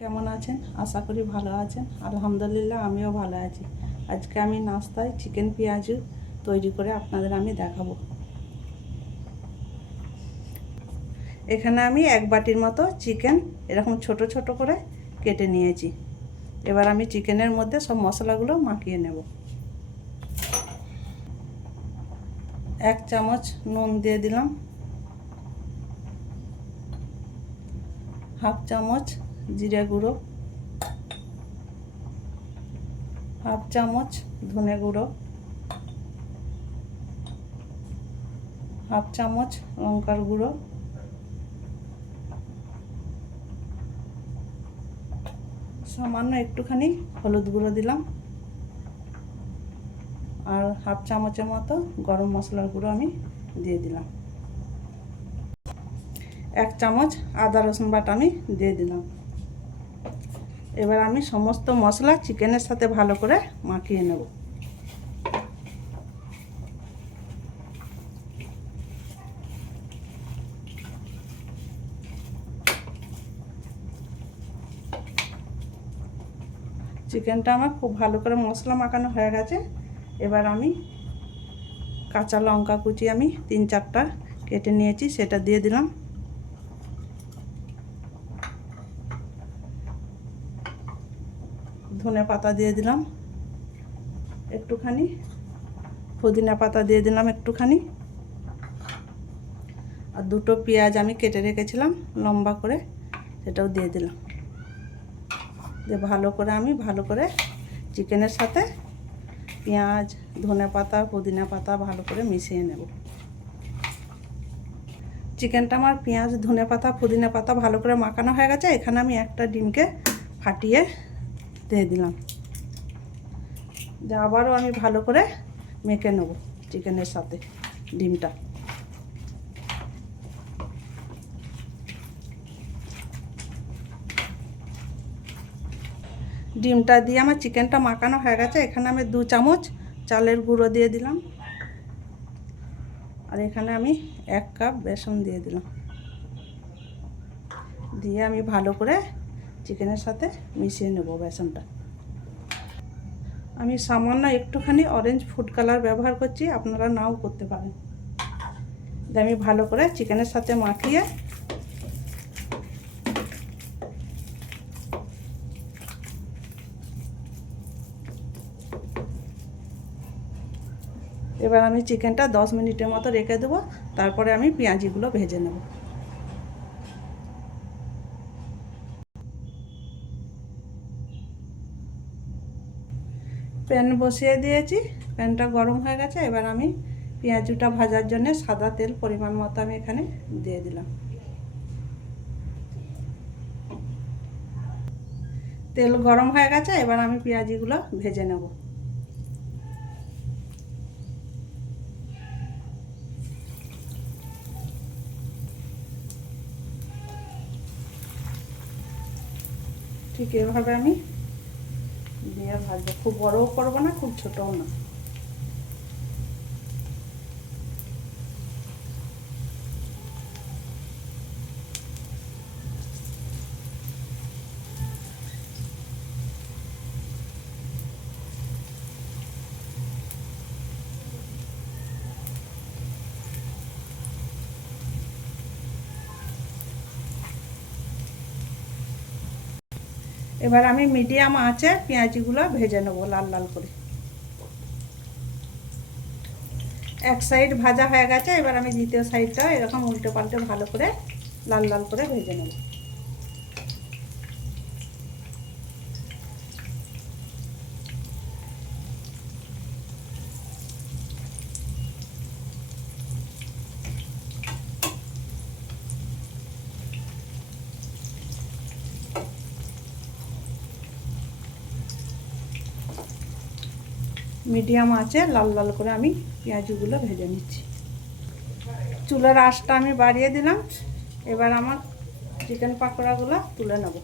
কেমন আছেন? আশা করি ভালো আছেন। আলহামদুলিল্লাহ আমিও ভালো আছি। আজকে আমি নাস্তায় চিকেন পেঁয়াজু তৈরি করে আপনাদের আমি দেখাবো। এখানে আমি এক বাটির মতো চিকেন এরকম ছোট ছোট করে কেটে নিয়েছি। এবার আমি চিকেনের মধ্যে সব মশলাগুলো মাখিয়ে নেব। 1 চামচ নুন দিয়ে দিলাম, 1/2 চামচ জিরে গুঁড়ো, 1/2 চামচ ধনে গুঁড়ো, 1/2 চামচ লঙ্কার গুঁড়ো, সামান্য একটুখানি হলুদ গুঁড়ো দিলাম, আর 1/2 চামচের মতো গরম মশলার গুঁড়ো আমি দিয়ে দিলাম। 1 চামচ আদা রসুন বাটা আমি দিয়ে দিলাম। এবার আমি সমস্ত মশলা চিকেনের সাথে ভালো করে মাখিয়ে নেব। চিকেনটা আমার খুব ভালো করে মশলা মাখানো হয়ে গেছে। এবার আমি কাঁচা লঙ্কা কুচি আমি 3-4টা কেটে নিয়েছি, সেটা দিয়ে দিলাম। ধনে পাতা দিয়ে দিলাম একটুখানি, পুদিনা পাতা দিয়ে দিলাম একটুখানি, আর 2টো পেঁয়াজ আমি কেটে রেখেছিলাম লম্বা করে, সেটাও দিয়ে দিলাম। দিয়ে ভালো করে চিকেনের সাথে পেঁয়াজ, ধনে পাতা, পুদিনা পাতা ভালো করে মিশিয়ে নেব। চিকেনটা আমার পেঁয়াজ, ধনে পাতা, পুদিনা পাতা ভালো করে মাখানো হয়ে গেছে। এখানে আমি একটা ডিমকে ফাটিয়ে দিয়ে দিলাম। দিয়ে আবারও আমি ভালো করে মেখে নেব চিকেনের সাথে ডিমটা। ডিমটা দিয়ে আমার চিকেনটা মাখানো হয়ে গেছে। এখানে আমি 2 চামচ চালের গুঁড়ো দিয়ে দিলাম, আর এখানে আমি 1 কাপ বেসন দিয়ে দিলাম। দিয়ে আমি ভালো করে চিকেনের সাথে মিশিয়ে নেব বেসনটা। আমি সামান্য একটুখানি অরেঞ্জ ফুড কালার ব্যবহার করছি, আপনারা নাও করতে পারেন। দিয়ে আমি ভালো করে চিকেনের সাথে মাখিয়ে এবার আমি চিকেনটা 10 মিনিটের মতো রেখে দেবো। তারপরে আমি পেঁয়াজিগুলো ভেজে নেব। প্যান বসিয়ে দিয়েছি, প্যানটা গরম হয়ে গেছে। এবার আমি পেঁয়াজুটা ভাজার জন্য সাদা তেল পরিমাণ মতো আমি এখানে দিয়ে দিলাম। তেল গরম হয়ে গেছে, এবার আমি পেঁয়াজিগুলো ভেজে নেব। ঠিক এভাবে আমি দিয়ে ভাজবো, খুব বড়ও করবো না, খুব ছোটও না। এবার আমি মিডিয়াম আঁচে পেঁয়াজিগুলো ভেজে নেব লাল লাল করে। এক সাইড ভাজা হয়ে গেছে, এবার আমি দ্বিতীয় সাইডটা এরকম উল্টে পাল্টে ভালো করে লাল লাল করে ভেজে নেব। মিডিয়াম আঁচে লাল লাল করে আমি পেঁয়াজগুলো ভেজে নিচ্ছি। চুলার আঁচটা আমি বাড়িয়ে দিলাম। এবার আমার চিকেন পাকোড়াগুলো তুলে নেব।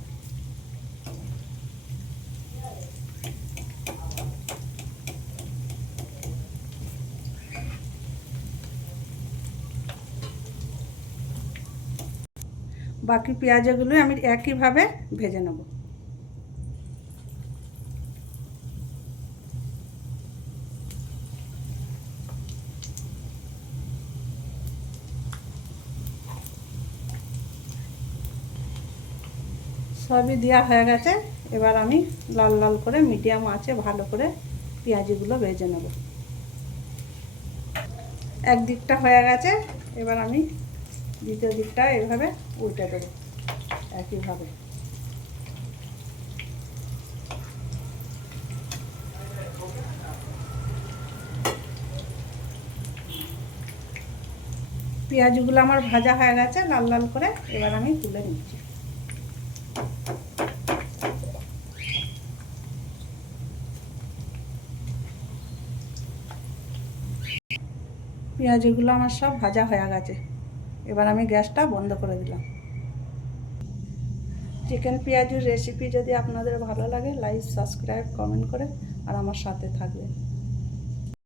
বাকি পেঁয়াজগুলো আমি একইভাবে ভেজে নেব। সবই দেওয়া হয়ে গেছে। এবার আমি লাল লাল করে মিডিয়াম আঁচে ভালো করে পেঁয়াজিগুলো ভেজে নেব। এক দিকটা হয়ে গেছে, এবার আমি দ্বিতীয় দিকটা এভাবে উল্টে দেবো একইভাবে। পেঁয়াজগুলো আমার ভাজা হয়ে গেছে লাল লাল করে, এবার আমি তুলে নিচ্ছি। পেঁয়াজগুলো আমার সব ভাজা হয়ে গেছে, এবার আমি গ্যাসটা বন্ধ করে দিলাম। চিকেন পেঁয়াজুর রেসিপি যদি আপনাদের ভালো লাগে, লাইক সাবস্ক্রাইব কমেন্ট করে আর আমার সাথে থাকবেন।